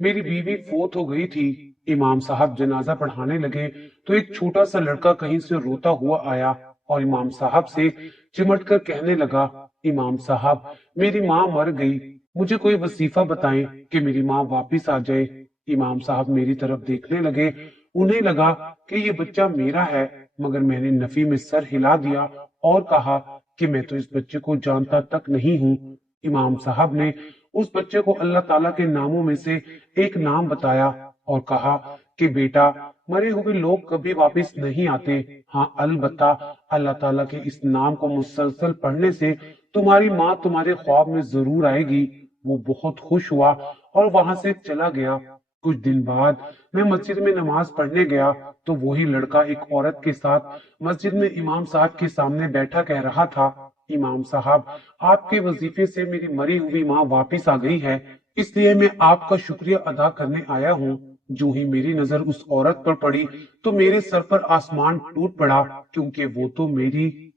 मेरी बीवी फोत हो गई थी। इमाम साहब जनाजा पढ़ाने लगे तो एक छोटा सा लड़का कहीं से रोता हुआ आया और इमाम साहब से चिमट कर कहने लगा, इमाम साहब, मेरी माँ मर गई, मुझे कोई वसीफा बताएं कि मेरी माँ वापिस आ जाए। इमाम साहब मेरी तरफ देखने लगे। उन्हें लगा कि ये बच्चा मेरा है, मगर मैंने नफी में सर हिला दिया और कहा कि मैं तो इस बच्चे को जानता तक नहीं हूँ। इमाम साहब ने उस बच्चे को अल्लाह ताला के नामों में से एक नाम बताया और कहा कि बेटा, मरे हुए लोग कभी वापस नहीं आते। हाँ, अलबत्ता अल्लाह ताला के इस नाम को मुसलसल पढ़ने से तुम्हारी माँ तुम्हारे ख्वाब में जरूर आएगी। वो बहुत खुश हुआ और वहां से चला गया। कुछ दिन बाद मैं मस्जिद में नमाज पढ़ने गया तो वही लड़का एक औरत के साथ मस्जिद में इमाम साहब के सामने बैठा कह रहा था, इमाम साहब, आपके वजीफे से मेरी मरी हुई माँ वापिस आ गई है, इसलिए मैं आपका शुक्रिया अदा करने आया हूँ। जो ही मेरी नजर उस औरत पर पड़ी तो मेरे सर पर आसमान टूट पड़ा, क्योंकि वो तो मेरी।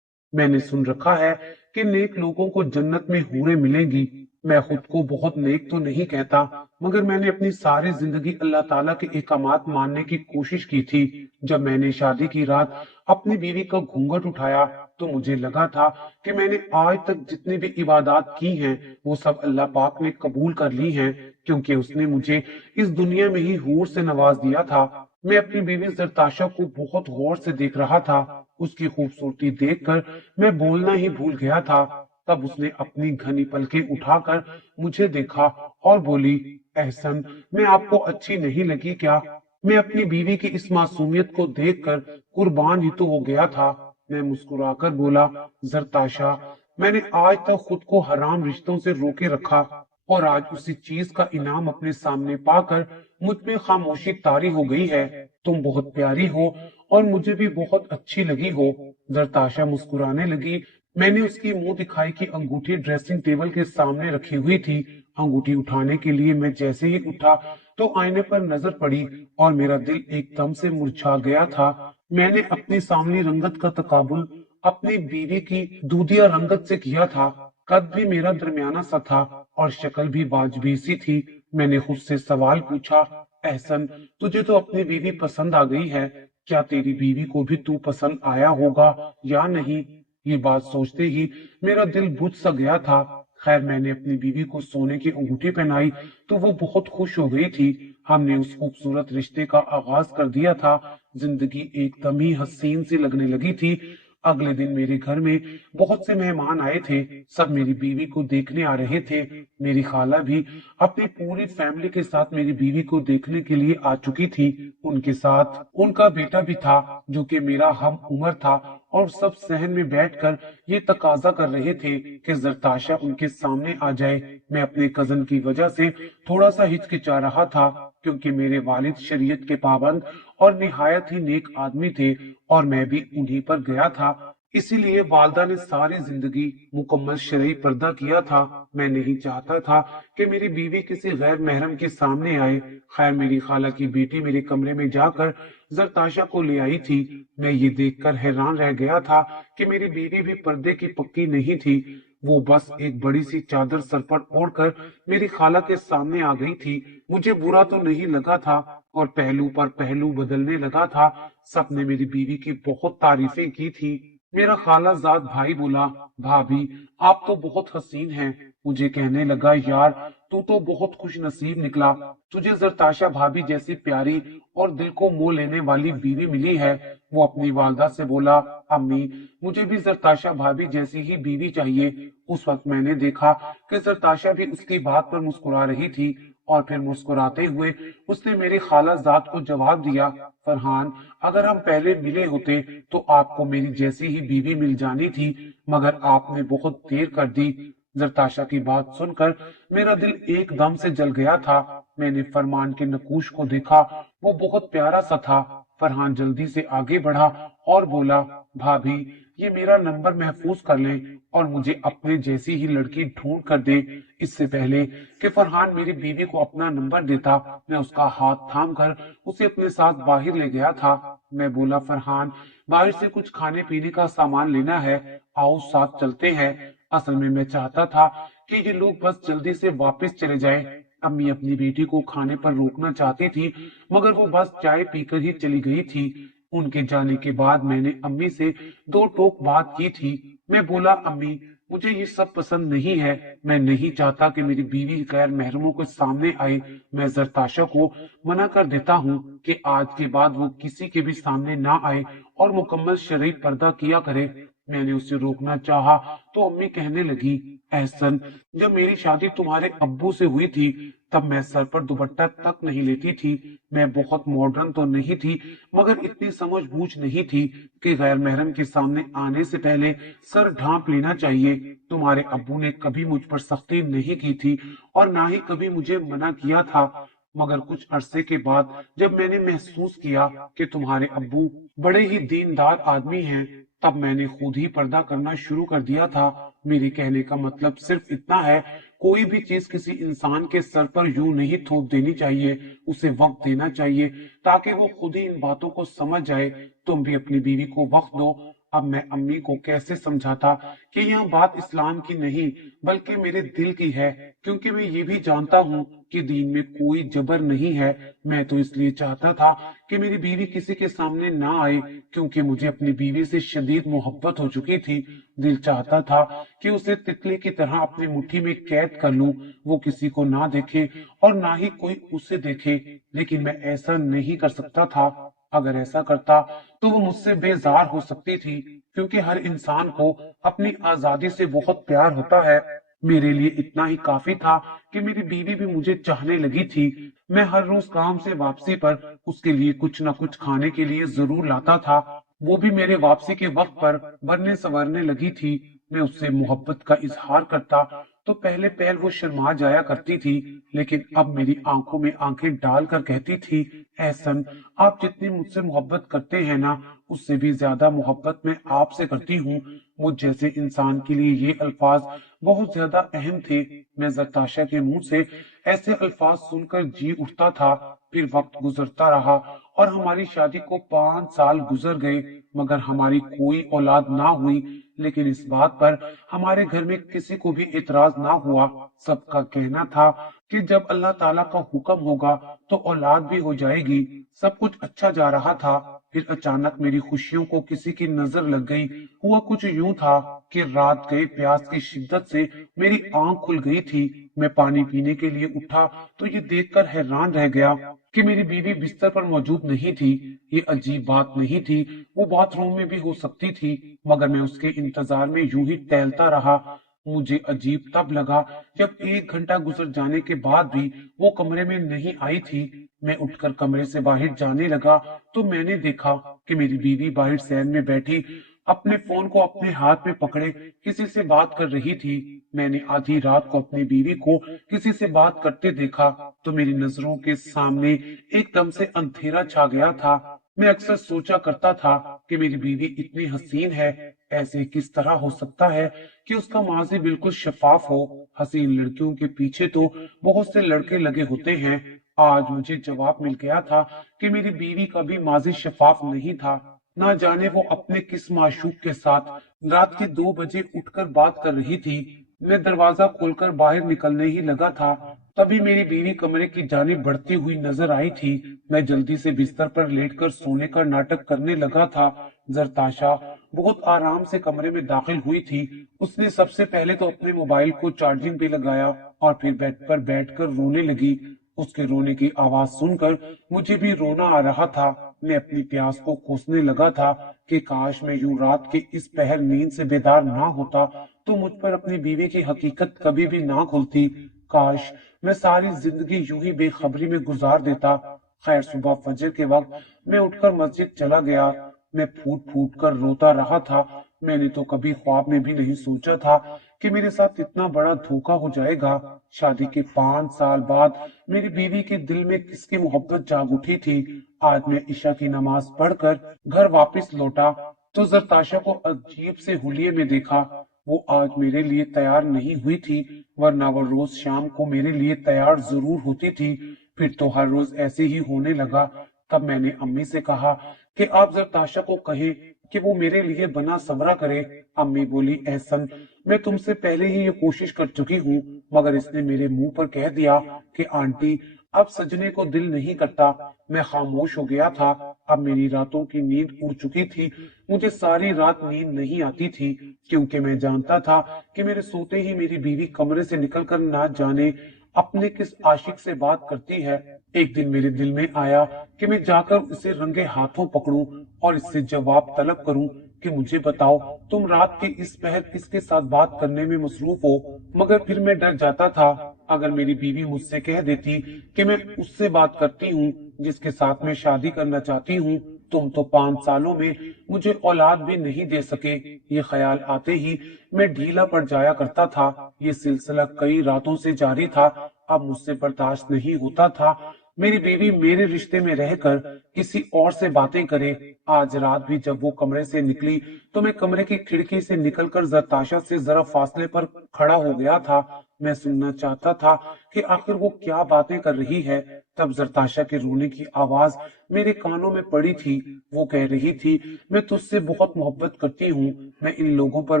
मैंने सुन रखा है कि नेक लोगों को जन्नत में हूरें मिलेंगी। मैं खुद को बहुत नेक तो नहीं कहता, मगर मैंने अपनी सारी जिंदगी अल्लाह ताला के अहकामात मानने की कोशिश की थी। जब मैंने शादी की रात अपनी बीवी का घूंघट उठाया तो मुझे लगा था कि मैंने आज तक जितनी भी इबादत की हैं वो सब अल्लाह पाक ने कबूल कर ली हैं, क्योंकि उसने मुझे इस दुनिया में ही हूर से नवाज दिया था। मैं अपनी बीवी जरताशा को बहुत गौर से देख रहा था। उसकी खूबसूरती देखकर मैं बोलना ही भूल गया था। तब उसने अपनी घनी पलकें उठाकर मुझे देखा और बोली, एहसन, मैं आपको अच्छी नहीं लगी क्या? मैं अपनी बीवी की इस मासूमियत को देखकर कुर्बान ही तो हो गया था। मैं मुस्कुराकर बोला, जरताशा, मैंने आज तक खुद को हराम रिश्तों से रोके रखा और आज उसी चीज का इनाम अपने सामने पाकर मुझ में खामोशी तारी हो गई है। तुम बहुत प्यारी हो और मुझे भी बहुत अच्छी लगी हो। जरताशा मुस्कुराने लगी। मैंने उसकी मुंह दिखाई की अंगूठी ड्रेसिंग टेबल के सामने रखी हुई थी। अंगूठी उठाने के लिए मैं जैसे ही उठा तो आईने पर नजर पड़ी और मेरा दिल एकदम से मुरझा गया था। मैंने अपनी सांवली रंगत का तकाबुल अपनी बीवी की दूधिया रंगत से किया था। कद भी मेरा दरमियाना सा था और शक्ल भी वाजबी सी थी। मैंने खुद से सवाल पूछा, एहसन, तुझे तो अपनी बीवी पसंद आ गई है, क्या तेरी बीवी को भी तू पसंद आया होगा या नहीं? ये बात सोचते ही मेरा दिल बुझ सा गया था। खैर, मैंने अपनी बीवी को सोने की अंगूठी पहनाई तो वो बहुत खुश हो गई थी। हमने उस खूबसूरत रिश्ते का आगाज कर दिया था। जिंदगी एकदम ही हसीन सी लगने लगी थी। अगले दिन मेरे घर में बहुत से मेहमान आए थे। सब मेरी बीवी को देखने आ रहे थे। मेरी खाला भी अपनी पूरी फैमिली के साथ मेरी बीवी को देखने के लिए आ चुकी थी। उनके साथ उनका बेटा भी था, जो कि मेरा हम उम्र था, और सब सहन में बैठकर ये तकाजा कर रहे थे कि जरताशा उनके सामने आ जाए। मैं अपने कजन की वजह से थोड़ा सा हिचकिचा रहा था, क्योंकि मेरे वालिद शरीयत के पाबंद और निहायत ही नेक आदमी थे और मैं भी उन्हीं पर गया था। इसीलिए वालदा ने सारी जिंदगी मुकम्मल शरई पर्दा किया था। मैं नहीं चाहता था कि मेरी बीवी किसी गैर महरम के सामने आए। खैर, मेरी खाला की बेटी मेरे कमरे में जाकर जरताशा को ले आई थी। मैं ये देखकर हैरान रह गया था कि मेरी बीवी भी पर्दे की पक्की नहीं थी। वो बस एक बड़ी सी चादर सर पर ओढ़कर मेरी खाला के सामने आ गई थी। मुझे बुरा तो नहीं लगा था और पहलू पर पहलू बदलने लगा था। सबने मेरी बीवी की बहुत तारीफें की थी। मेरा खालाजाद भाई बोला, भाभी, आप तो बहुत हसीन हैं। मुझे कहने लगा, यार, तू तो बहुत खुश नसीब निकला, तुझे जरताशा भाभी जैसी प्यारी और दिल को मोह लेने वाली बीवी मिली है। वो अपनी वालदा से बोला, अम्मी, मुझे भी जरताशा भाभी जैसी ही बीवी चाहिए। उस वक्त मैंने देखा कि जरताशा भी उसकी बात पर मुस्कुरा रही थी और फिर मुस्कुराते हुए उसने मेरी खालाजाद को जवाब दिया, फरहान, अगर हम पहले मिले होते तो आपको मेरी जैसी ही बीवी मिल जानी थी, मगर आपने बहुत देर कर दी। जरताशा की बात सुनकर मेरा दिल एकदम से जल गया था। मैंने फरमान के नकूश को देखा, वो बहुत प्यारा सा था। फरहान जल्दी से आगे बढ़ा और बोला, भाभी, ये मेरा नंबर महफूज कर लें और मुझे अपने जैसी ही लड़की ढूंढ कर दे। इससे पहले कि फरहान मेरी बीवी को अपना नंबर देता, मैं उसका हाथ थाम कर उसे अपने साथ बाहर ले गया था। मैं बोला, फरहान, बाहर से कुछ खाने पीने का सामान लेना है, आओ साथ चलते हैं। असल में मैं चाहता था कि ये लोग बस जल्दी से वापस चले जाएं, अम्मी अपनी बेटी को खाने पर रोकना चाहती थी, मगर वो बस चाय पीकर ही चली गई थी। उनके जाने के बाद मैंने अम्मी से दो टोक बात की थी। मैं बोला, अम्मी, मुझे ये सब पसंद नहीं है। मैं नहीं चाहता कि मेरी बीवी गैर महरमों के सामने आए। मैं जरताशा को मना कर देता हूँ कि आज के बाद वो किसी के भी सामने ना आए और मुकम्मल शरई पर्दा किया करे। मैंने उसे रोकना चाहा तो अम्मी कहने लगी, एहसन, जब मेरी शादी तुम्हारे अब्बू से हुई थी तब मैं सर पर दुपट्टा तक नहीं लेती थी। मैं बहुत मॉडर्न तो नहीं थी, मगर इतनी समझ बूझ नहीं थी कि गैर महरम के सामने आने से पहले सर ढांप लेना चाहिए। तुम्हारे अब्बू ने कभी मुझ पर सख्ती नहीं की थी और ना ही कभी मुझे मना किया था। मगर कुछ अरसे के बाद जब मैंने महसूस किया कि तुम्हारे अब्बू बड़े ही दीनदार आदमी हैं, तब मैंने खुद ही पर्दा करना शुरू कर दिया था। मेरे कहने का मतलब सिर्फ इतना है, कोई भी चीज किसी इंसान के सर पर यूं नहीं थोप देनी चाहिए। उसे वक्त देना चाहिए ताकि वो खुद ही इन बातों को समझ जाए। तुम भी अपनी बीवी को वक्त दो। अब मैं अम्मी को कैसे समझाता कि यह बात इस्लाम की नहीं बल्कि मेरे दिल की है, क्योंकि मैं ये भी जानता हूँ कि दीन में कोई जबर नहीं है। मैं तो इसलिए चाहता था कि मेरी बीवी किसी के सामने ना आए, क्योंकि मुझे अपनी बीवी से शदीद मोहब्बत हो चुकी थी। दिल चाहता था कि उसे तितली की तरह अपनी मुट्ठी में कैद कर लूं, वो किसी को ना देखे और ना ही कोई उसे देखे। लेकिन मैं ऐसा नहीं कर सकता था। अगर ऐसा करता तो वो मुझसे बेजार हो सकती थी, क्योंकि हर इंसान को अपनी आजादी से बहुत प्यार होता है। मेरे लिए इतना ही काफी था कि मेरी बीवी भी मुझे चाहने लगी थी। मैं हर रोज काम से वापसी पर उसके लिए कुछ न कुछ खाने के लिए जरूर लाता था। वो भी मेरे वापसी के वक्त पर बनने संवरने लगी थी। मैं उससे मोहब्बत का इजहार करता तो पहले पहल वो शर्मा जाया करती थी, लेकिन अब मेरी आंखों में आंखें डालकर कहती थी, एहसन, आप जितनी मुझसे मोहब्बत करते हैं ना, उससे भी ज्यादा मोहब्बत मैं आपसे करती हूँ। मुझ जैसे इंसान के लिए ये अल्फाज बहुत ज्यादा अहम थे। मैं जरताशा के मुंह से ऐसे अल्फाज सुनकर जी उठता था। फिर वक्त गुजरता रहा और हमारी शादी को 5 साल गुजर गए, मगर हमारी कोई औलाद ना हुई। लेकिन इस बात पर हमारे घर में किसी को भी इतराज ना हुआ। सबका कहना था कि जब अल्लाह ताला का हुक्म होगा तो औलाद भी हो जाएगी। सब कुछ अच्छा जा रहा था। फिर अचानक मेरी खुशियों को किसी की नजर लग गई। हुआ कुछ यूं था कि रात गए प्यास की शिद्दत से मेरी आंख खुल गई थी। मैं पानी पीने के लिए उठा तो ये देखकर हैरान रह गया कि मेरी बीवी बिस्तर पर मौजूद नहीं थी। ये अजीब बात नहीं थी, वो बाथरूम में भी हो सकती थी, मगर मैं उसके इंतजार में यूं ही टहलता रहा। मुझे अजीब तब लगा जब 1 घंटा गुजर जाने के बाद भी वो कमरे में नहीं आई थी। मैं उठकर कमरे से बाहर जाने लगा तो मैंने देखा कि मेरी बीवी बाहर सैन में बैठी अपने फोन को अपने हाथ में पकड़े किसी से बात कर रही थी। मैंने आधी रात को अपनी बीवी को किसी से बात करते देखा तो मेरी नजरों के सामने एकदम से अंधेरा छा गया था। मैं अक्सर सोचा करता था कि मेरी बीवी इतनी हसीन है, ऐसे किस तरह हो सकता है कि उसका माजी बिल्कुल शफाफ हो। हसीन लड़कियों के पीछे तो बहुत से लड़के लगे होते हैं। आज मुझे जवाब मिल गया था कि मेरी बीवी का भी माजी शफाफ नहीं था। ना जाने वो अपने किस माशूक के साथ रात के 2 बजे उठकर बात कर रही थी। मैं दरवाजा खोलकर बाहर निकलने ही लगा था, तभी मेरी बीवी कमरे की जानिब बढ़ती हुई नजर आई थी। मैं जल्दी से बिस्तर पर लेटकर सोने का नाटक करने लगा था। जरताशा बहुत आराम से कमरे में दाखिल हुई थी। उसने सबसे पहले तो अपने मोबाइल को चार्जिंग पे लगाया और फिर बेड पर बैठकर रोने लगी। उसके रोने की आवाज सुनकर मुझे भी रोना आ रहा था। मैं अपनी प्यास को कोसने लगा था कि काश मैं यूं रात के इस पहर नींद से बेदार ना होता तो मुझ पर अपनी बीवी की हकीकत कभी भी ना खुलती। काश मैं सारी जिंदगी यूं ही बेखबरी में गुजार देता। खैर, सुबह फजर के वक्त मैं उठकर मस्जिद चला गया। मैं फूट फूट कर रोता रहा था। मैंने तो कभी ख्वाब में भी नहीं सोचा था कि मेरे साथ इतना बड़ा धोखा हो जाएगा। शादी के 5 साल बाद मेरी बीवी के दिल में किसकी मोहब्बत जाग उठी थी। आज मैं ईशा की नमाज पढ़कर घर वापस लौटा तो जरताशा को अजीब से हुलिये में देखा। वो आज मेरे लिए तैयार नहीं हुई थी, वरना वो रोज शाम को मेरे लिए तैयार जरूर होती थी। फिर तो हर रोज ऐसे ही होने लगा। तब मैंने अम्मी से कहा कि आप जरताशा को कहें कि वो मेरे लिए बना समरा करे। अम्मी बोली, एहसन, मैं तुमसे पहले ही ये कोशिश कर चुकी हूँ, मगर इसने मेरे मुंह पर कह दिया कि आंटी, अब सजने को दिल नहीं करता। मैं खामोश हो गया था। अब मेरी रातों की नींद उड़ चुकी थी। मुझे सारी रात नींद नहीं आती थी, क्योंकि मैं जानता था कि मेरे सोते ही मेरी बीवी कमरे से निकलकर ना जाने अपने किस आशिक से बात करती है। एक दिन मेरे दिल में आया कि मैं जाकर उसे रंगे हाथों पकड़ूं और इससे जवाब तलब करूं कि मुझे बताओ, तुम रात के इस पहर किसके साथ बात करने में मसरूफ हो। मगर फिर मैं डर जाता था, अगर मेरी बीवी मुझसे कह देती कि मैं उससे बात करती हूँ जिसके साथ मैं शादी करना चाहती हूँ, तुम तो 5 सालों में मुझे औलाद भी नहीं दे सके। ये ख्याल आते ही मैं ढीला पड़ जाया करता था। ये सिलसिला कई रातों से जारी था। अब मुझसे बर्दाश्त नहीं होता था मेरी बीवी मेरे रिश्ते में रहकर किसी और से बातें करे। आज रात भी जब वो कमरे से निकली तो मैं कमरे की खिड़की से निकलकर जरताशा से जरा फासले पर खड़ा हो गया था। मैं सुनना चाहता था कि आखिर वो क्या बातें कर रही है। तब जरताशा के रोने की आवाज मेरे कानों में पड़ी थी। वो कह रही थी, मैं तुझसे बहुत मोहब्बत करती हूँ, मैं इन लोगों पर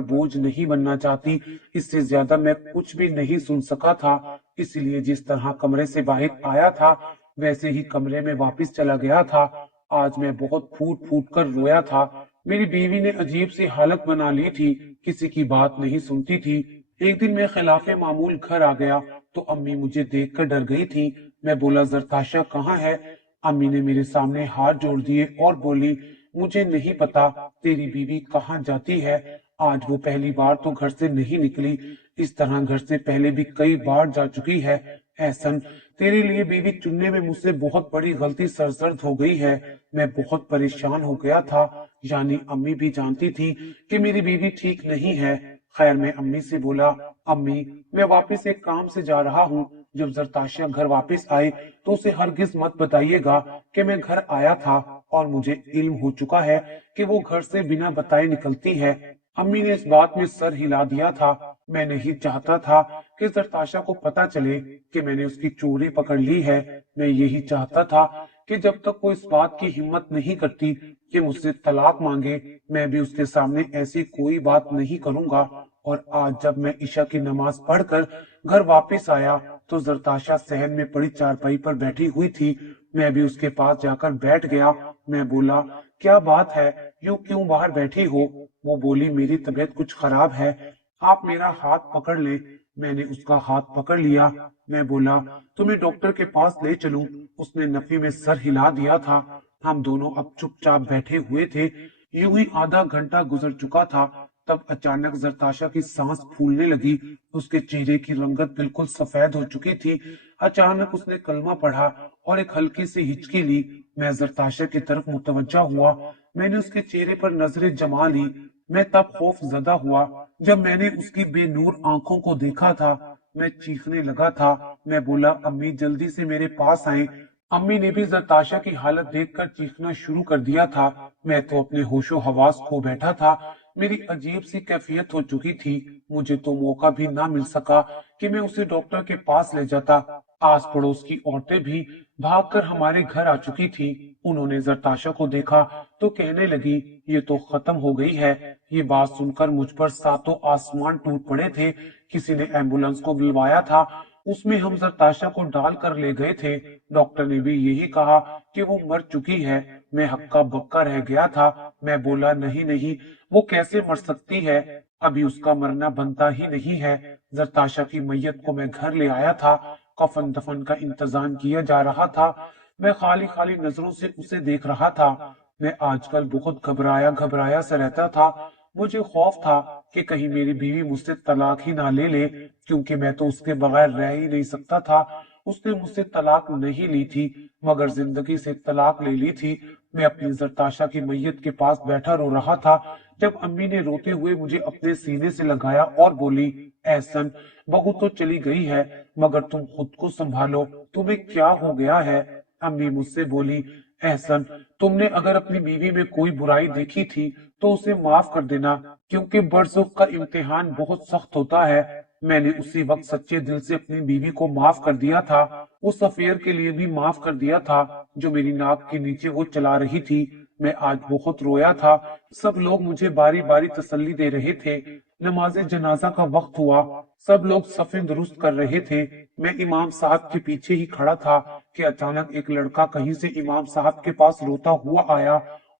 बोझ नहीं बनना चाहती। इससे ज्यादा मैं कुछ भी नहीं सुन सका था, इसलिए जिस तरह कमरे से बाहर आया था वैसे ही कमरे में वापस चला गया था। आज मैं बहुत फूट फूट कर रोया था। मेरी बीवी ने अजीब सी हालत बना ली थी, किसी की बात नहीं सुनती थी। एक दिन मैं खिलाफे मामूल घर आ गया तो अम्मी मुझे देखकर डर गई थी। मैं बोला, जरताशा कहाँ है? अम्मी ने मेरे सामने हाथ जोड़ दिए और बोली, मुझे नहीं पता तेरी बीवी कहाँ जाती है। आज वो पहली बार तो घर से नहीं निकली, इस तरह घर से पहले भी कई बार जा चुकी है। एहसन, तेरे लिए बीवी चुनने में मुझसे बहुत बड़ी गलती सरजद हो गई है। मैं बहुत परेशान हो गया था। यानी अम्मी भी जानती थी कि मेरी बीवी ठीक नहीं है। खैर, मैं अम्मी से बोला, अम्मी, मैं वापस एक काम से जा रहा हूँ। जब जरताशिया घर वापस आए तो उसे हरगिज मत बताइएगा कि मैं घर आया था और मुझे इल्म हो चुका है कि वो घर से बिना बताए निकलती है। अम्मी ने इस बात में सर हिला दिया था। मैं नहीं चाहता था कि जरताशा को पता चले कि मैंने उसकी चोरी पकड़ ली है। मैं यही चाहता था कि जब तक वो इस बात की हिम्मत नहीं करती कि मुझसे तलाक मांगे, मैं भी उसके सामने ऐसी कोई बात नहीं करूंगा। और आज जब मैं ईशा की नमाज पढ़कर घर वापस आया तो जरताशा सहन में पड़ी चारपाई पर बैठी हुई थी। मैं भी उसके पास जाकर बैठ गया। मैं बोला, क्या बात है, यूं क्यों बाहर बैठी हो? वो बोली, मेरी तबीयत कुछ खराब है, आप मेरा हाथ पकड़ ले। मैंने उसका हाथ पकड़ लिया। मैं बोला, तुम्हें डॉक्टर के पास ले चलूं? उसने नफी में सर हिला दिया था। हम दोनों अब चुपचाप बैठे हुए थे। यूं ही आधा घंटा गुजर चुका था। तब अचानक जरताशा की सांस फूलने लगी। उसके चेहरे की रंगत बिल्कुल सफेद हो चुकी थी। अचानक उसने कलमा पढ़ा और एक हल्की सी हिचकी ली। मैं जरताशा की तरफ मुतवज्जा हुआ। मैंने उसके चेहरे पर नजरें जमा ली। मैं तब खौफ ज़दा हुआ जब मैंने उसकी बेनूर आंखों को देखा था। मैं चीखने लगा था। मैं बोला, अम्मी, जल्दी से मेरे पास आए। अम्मी ने भी जरताशा की हालत देखकर चीखना शुरू कर दिया था। मैं तो अपने होशो हवास खो बैठा था। मेरी अजीब सी कैफियत हो चुकी थी। मुझे तो मौका भी ना मिल सका कि मैं उसे डॉक्टर के पास ले जाता। आस पड़ोस की औरतें भी भागकर हमारे घर आ चुकी थी। उन्होंने जरताशा को देखा तो कहने लगी, ये तो खत्म हो गई है। ये बात सुनकर मुझ पर सातों आसमान टूट पड़े थे। किसी ने एम्बुलेंस को बुलवाया था। उसमें हम जरताशा को डाल कर ले गए थे। डॉक्टर ने भी यही कहा कि वो मर चुकी है। मैं हक्का बक्का रह गया था। मैं बोला, नहीं नहीं, वो कैसे मर सकती है? अभी उसका मरना बनता ही नहीं है। जरताशा की मैयत को मैं घर ले आया था। कफन दफन का इंतजाम किया जा रहा था। मैं खाली खाली नजरों से उसे देख रहा था। मैं आजकल बहुत घबराया घबराया सा रहता था। मुझे खौफ था कि कहीं मेरी बीवी मुझसे तलाक ही ना ले ले, क्योंकि मैं तो उसके बगैर रह ही नहीं सकता था। उसने मुझसे तलाक नहीं ली थी, मगर जिंदगी से तलाक ले ली थी। मैं अपनी जरताशा की मैयत के पास बैठा रो रहा था जब अम्मी ने रोते हुए मुझे अपने सीने से लगाया और बोली, एहसन, बहू तो चली गई है, मगर तुम खुद को संभालो, तुम्हें क्या हो गया है? अम्मी मुझसे बोली, एहसन, तुमने अगर अपनी बीवी में कोई बुराई देखी थी तो उसे माफ कर देना, क्योंकि बरसुख का इम्तिहान बहुत सख्त होता है। मैंने उसी वक्त सच्चे दिल से अपनी बीवी को माफ कर दिया था। उस अफेयर के लिए भी माफ कर दिया था जो मेरी नाक के नीचे वो चला रही थी। میں آج بہت رویا تھا۔ سب لوگ مجھے باری باری تسلی دے رہے تھے۔ نماز جنازہ کا وقت ہوا، سب لوگ صفیں درست کر رہے تھے۔ میں امام صاحب کے پیچھے ہی کھڑا تھا کہ اچانک ایک لڑکا کہیں سے امام صاحب کے پاس روتا ہوا آیا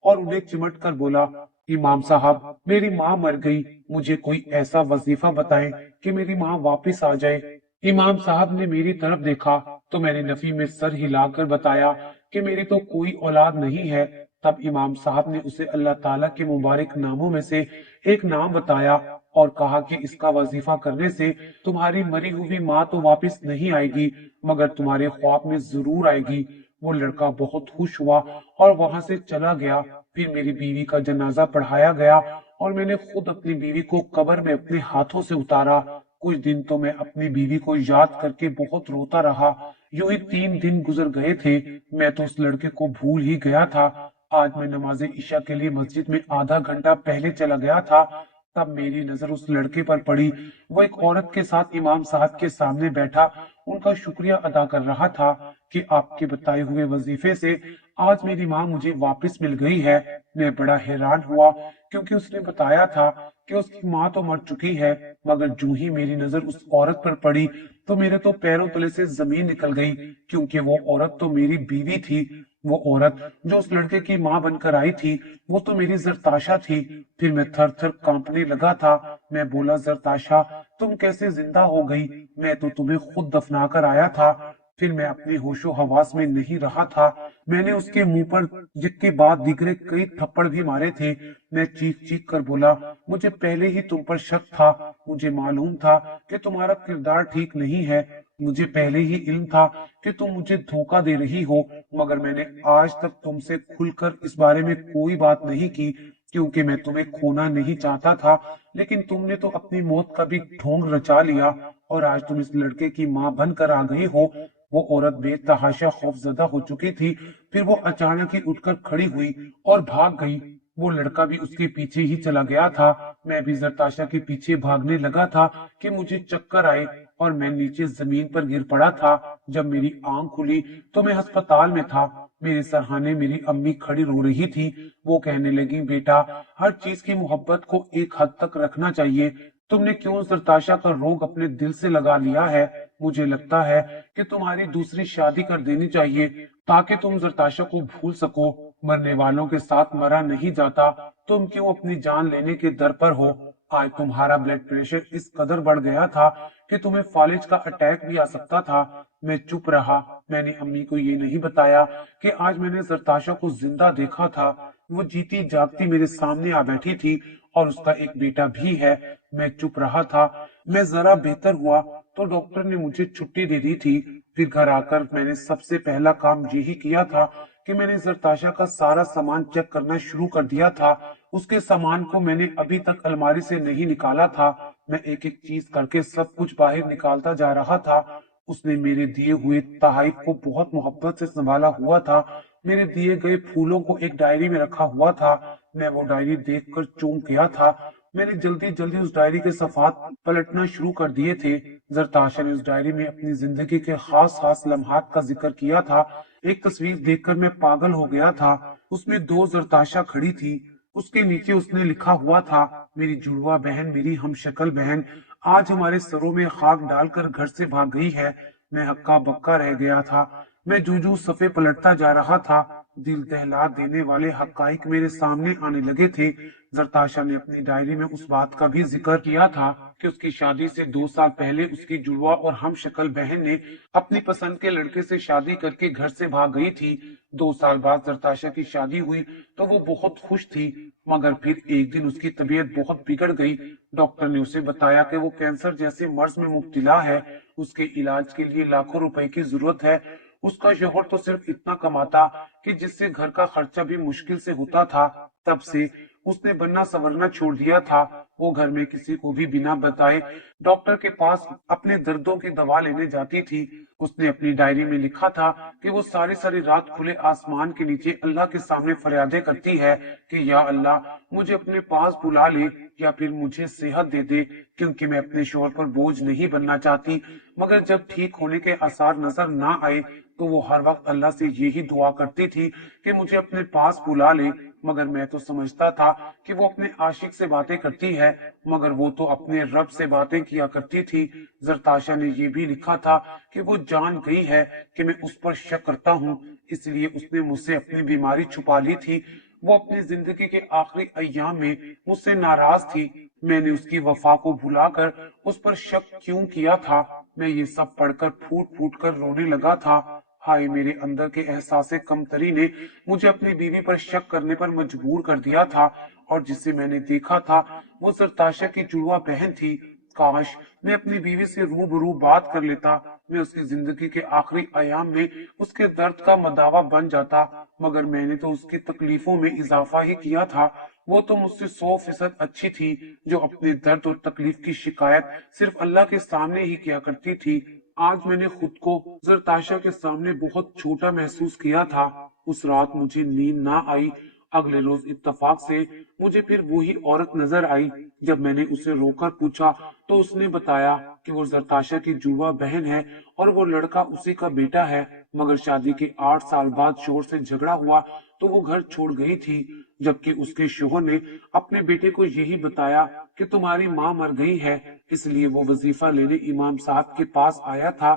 اور انہیں چمٹ کر بولا، امام صاحب میری ماں مر گئی، مجھے کوئی ایسا وظیفہ بتائیں کہ میری ماں واپس آ جائے۔ امام صاحب نے میری طرف دیکھا تو میں نے نفی میں سر ہلا کر بتایا کہ میری تو کوئی اولاد نہیں ہے۔ تب امام صاحب نے اسے اللہ تعالیٰ کے مبارک ناموں میں سے ایک نام بتایا اور کہا کہ اس کا وظیفہ کرنے سے تمہاری مری ہوئی ماں تو واپس نہیں آئے گی مگر تمہارے خواب میں ضرور آئے گی۔ وہ لڑکا بہت خوش ہوا اور وہاں سے چلا گیا۔ پھر میری بیوی کا جنازہ پڑھایا گیا اور میں نے خود اپنی بیوی کو قبر میں اپنے ہاتھوں سے اتارا۔ کچھ دن تو میں اپنی بیوی کو یاد کر کے بہت روتا رہا۔ یوں ہی 3 دن گزر گئے تھے، میں تو اس لڑکے کو بھول ہی گیا تھا۔ آج میں نماز عشاء کے لیے مسجد میں آدھا گھنٹہ پہلے چلا گیا تھا، تب میری نظر اس لڑکے پر پڑی۔ وہ ایک عورت کے ساتھ امام صاحب کے سامنے بیٹھا ان کا شکریہ ادا کر رہا تھا کہ آپ کے بتائے ہوئے وظیفے سے آج میری ماں مجھے واپس مل گئی ہے۔ میں بڑا حیران ہوا کیونکہ اس نے بتایا تھا کہ اس کی ماں تو مر چکی ہے، مگر جو ہی میری نظر اس عورت پر پڑی تو میرے تو پیروں تلے سے زمین نکل گئی، کیونکہ وہ عورت تو میری بیوی تھی۔ وہ عورت جو اس لڑکے کی ماں بن کر آئی تھی وہ تو میری زرتاشا تھی۔ پھر میں تھر تھر کانپنے لگا تھا۔ میں بولا، زرتاشا تم کیسے زندہ ہو گئی؟ میں تو تمہیں خود دفنا کر آیا تھا۔ پھر میں اپنے ہوش و حواس میں نہیں رہا تھا۔ میں نے اس کے منہ پر یک کے بعد دیگرے کئی تھپڑ بھی مارے تھے۔ میں چیخ چیخ کر بولا، مجھے پہلے ہی تم پر شک تھا، مجھے معلوم تھا کہ تمہارا کردار ٹھیک نہیں ہے، مجھے پہلے ہی علم تھا کہ تم مجھے دھوکہ دے رہی ہو، مگر میں نے آج تک تم سے کھل کر اس بارے میں کوئی بات نہیں کی کیونکہ میں تمہیں کھونا نہیں چاہتا تھا۔ لیکن تم نے تو اپنی موت کا بھی ڈھونگ رچا لیا اور آج تم اس لڑکے کی ماں بن کر آ گئی ہو۔ وہ عورت بے تحاشا خوف زدہ ہو چکی تھی۔ پھر وہ اچانک ہی اٹھ کر کھڑی ہوئی اور بھاگ گئی۔ وہ لڑکا بھی اس کے پیچھے ہی چلا گیا تھا۔ میں بھی زرتاشا کے پیچھے بھاگنے لگا تھا کہ مجھے چکر آئے اور میں نیچے زمین پر گر پڑا تھا۔ جب میری آنکھ کھلی تو میں ہسپتال میں تھا۔ میرے سرہانے میری امی کھڑی رو رہی تھی۔ وہ کہنے لگی، بیٹا ہر چیز کی محبت کو ایک حد تک رکھنا چاہیے، تم نے کیوں زرتاشا کا روگ اپنے دل سے لگا لیا ہے؟ مجھے لگتا ہے کہ تمہاری دوسری شادی کر دینی چاہیے تاکہ تم زرتاشا کو بھول سکو۔ مرنے والوں کے ساتھ مرا نہیں جاتا، تم کیوں اپنی جان لینے کے در پر ہو؟ آج تمہارا بلڈ پریشر اس قدر بڑھ گیا تھا کہ تمہیں فالج کا اٹیک بھی آ سکتا تھا۔ میں چپ رہا۔ میں نے امی کو یہ نہیں بتایا کہ آج میں نے زرتاشا کو زندہ دیکھا تھا۔ وہ جیتی جاگتی میرے سامنے آ بیٹھی تھی اور اس کا ایک بیٹا بھی ہے۔ میں چپ رہا تھا۔ میں ذرا بہتر ہوا تو ڈاکٹر نے مجھے چھٹی دے دی تھی۔ پھر گھر آ کر میں نے سب سے پہلا کام یہی کیا تھا کہ میں نے زرتاشا کا سارا سامان چیک کرنا شروع کر دیا تھا۔ اس کے سامان کو میں نے ابھی تک الماری سے نہیں نکالا تھا۔ میں ایک ایک چیز کر کے سب کچھ باہر نکالتا جا رہا تھا۔ اس نے میرے دیے ہوئے تحائف کو بہت محبت سے سنبھالا ہوا تھا۔ میرے دیے گئے پھولوں کو ایک ڈائری میں رکھا ہوا تھا۔ میں وہ ڈائری دیکھ کر چونک گیا تھا۔ میں نے جلدی جلدی اس ڈائری کے صفحات پلٹنا شروع کر دیے تھے۔ زرتاشا نے اس ڈائری میں اپنی زندگی کے خاص خاص لمحات کا ذکر کیا تھا۔ ایک تصویر دیکھ کر میں پاگل ہو گیا تھا۔ اس میں 2 زرتاشا کھڑی تھی۔ اس کے نیچے اس نے لکھا ہوا تھا، میری جڑوا بہن، میری ہم شکل بہن آج ہمارے سروں میں خاک ڈال کر گھر سے بھاگ گئی ہے۔ میں ہکا بکا رہ گیا تھا۔ میں جو صفحے پلٹتا جا رہا تھا، دل دہلا دینے والے حقائق میرے سامنے آنے لگے تھے۔ زرتاشا نے اپنی ڈائری میں اس بات کا بھی ذکر کیا تھا کہ اس کی شادی سے 2 سال پہلے اس کی جڑوا اور ہم شکل بہن نے اپنی پسند کے لڑکے سے شادی کر کے گھر سے بھاگ گئی تھی۔ 2 سال بعد زرتاشا کی شادی ہوئی تو وہ بہت خوش تھی، مگر پھر ایک دن اس کی طبیعت بہت بگڑ گئی۔ ڈاکٹر نے اسے بتایا کہ وہ کینسر جیسے مرض میں مبتلا ہے، اس کے علاج کے لیے لاکھوں روپے کی ضرورت ہے۔ اس کا شوہر تو صرف اتنا کماتا کہ جس سے گھر کا خرچہ بھی مشکل سے ہوتا تھا۔ تب سے اس نے بننا سورنا چھوڑ دیا تھا۔ وہ گھر میں کسی کو بھی بنا بتائے ڈاکٹر کے پاس اپنے دردوں کی دوا لینے جاتی تھی۔ اس نے اپنی ڈائری میں لکھا تھا کہ وہ ساری رات کھلے آسمان کے نیچے اللہ کے سامنے فریادیں کرتی ہے کہ یا اللہ مجھے اپنے پاس بلا لے، या फिर मुझे सेहत दे दे, क्योंकि मैं अपने शोहर पर बोझ नहीं बनना चाहती। मगर जब ठीक होने के आसार नजर ना आए तो वो हर वक्त अल्लाह से यही दुआ करती थी कि मुझे अपने पास बुला ले। मगर मैं तो समझता था कि वो अपने आशिक से बातें करती है, मगर वो तो अपने रब से बातें किया करती थी। जरताशा ने ये भी लिखा था कि वो जान गई है कि मैं उस पर शक करता हूँ, इसलिए उसने मुझसे अपनी बीमारी छुपा ली थी। वो अपनी जिंदगी के आखिरी अय्याम में मुझसे नाराज थी। मैंने उसकी वफा को भुलाकर उस पर शक क्यों किया था? मैं ये सब पढ़कर फूट फूट कर रोने लगा था। हाय, मेरे अंदर के एहसासे कमतरी ने मुझे अपनी बीवी पर शक करने पर मजबूर कर दिया था, और जिसे मैंने देखा था वो सरताशा की जुड़वा बहन थी। काश मैं अपनी बीवी से रूबरू बात कर लेता। मैं उसकी जिंदगी के आखिरी अयाम में उसके दर्द का मदावा बन जाता, मगर मैंने तो उसकी तकलीफों में इजाफा ही किया था। वो तो मुझसे 100% अच्छी थी, जो अपने दर्द और तकलीफ की शिकायत सिर्फ अल्लाह के सामने ही किया करती थी। आज मैंने खुद को जरताशा के सामने बहुत छोटा महसूस किया था। उस रात मुझे नींद ना आई। अगले रोज इत्तेफाक से मुझे फिर वही औरत नजर आई। जब मैंने उसे रोकर पूछा तो उसने बताया कि वो जरताशा की जुड़वा बहन है और वो लड़का उसी का बेटा है, मगर शादी के 8 साल बाद शोहर से झगड़ा हुआ तो वो घर छोड़ गई थी। जबकि उसके शोहर ने अपने बेटे को यही बताया कि तुम्हारी माँ मर गई है, इसलिए वो वजीफा लेने इमाम साहब के पास आया था।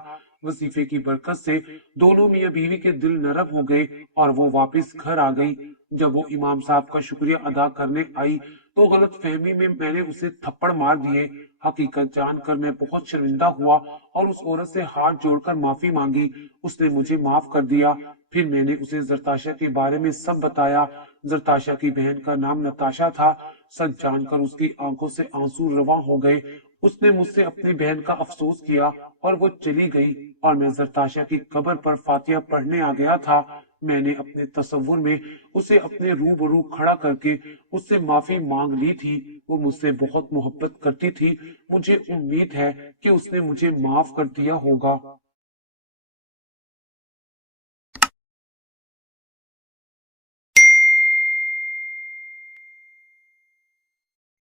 वजीफे की बरकत से दोनों मियाँ बीवी के दिल नरम हो गए और वो वापस घर आ गई। जब वो इमाम साहब का शुक्रिया अदा करने आई तो गलत फहमी में मैंने उसे थप्पड़ मार दिए। हकीकत जानकर मैं बहुत शर्मिंदा हुआ और उस औरत से हाथ जोड़कर माफी मांगी। उसने मुझे माफ कर दिया। फिर मैंने उसे जरताशा के बारे में सब बताया। जरताशा की बहन का नाम नताशा था। सच जानकर उसकी आंखों से आंसू रवा हो गए। उसने मुझसे अपनी बहन का अफसोस किया और वो चली गई, और मैं जरताशा की कब्र पर फातिहा पढ़ने आ गया था। मैंने अपने तसव्वुर में उसे अपने रूबरू खड़ा करके उससे माफी मांग ली थी। वो मुझसे बहुत मोहब्बत करती थी। मुझे उम्मीद है कि उसने मुझे माफ कर दिया होगा।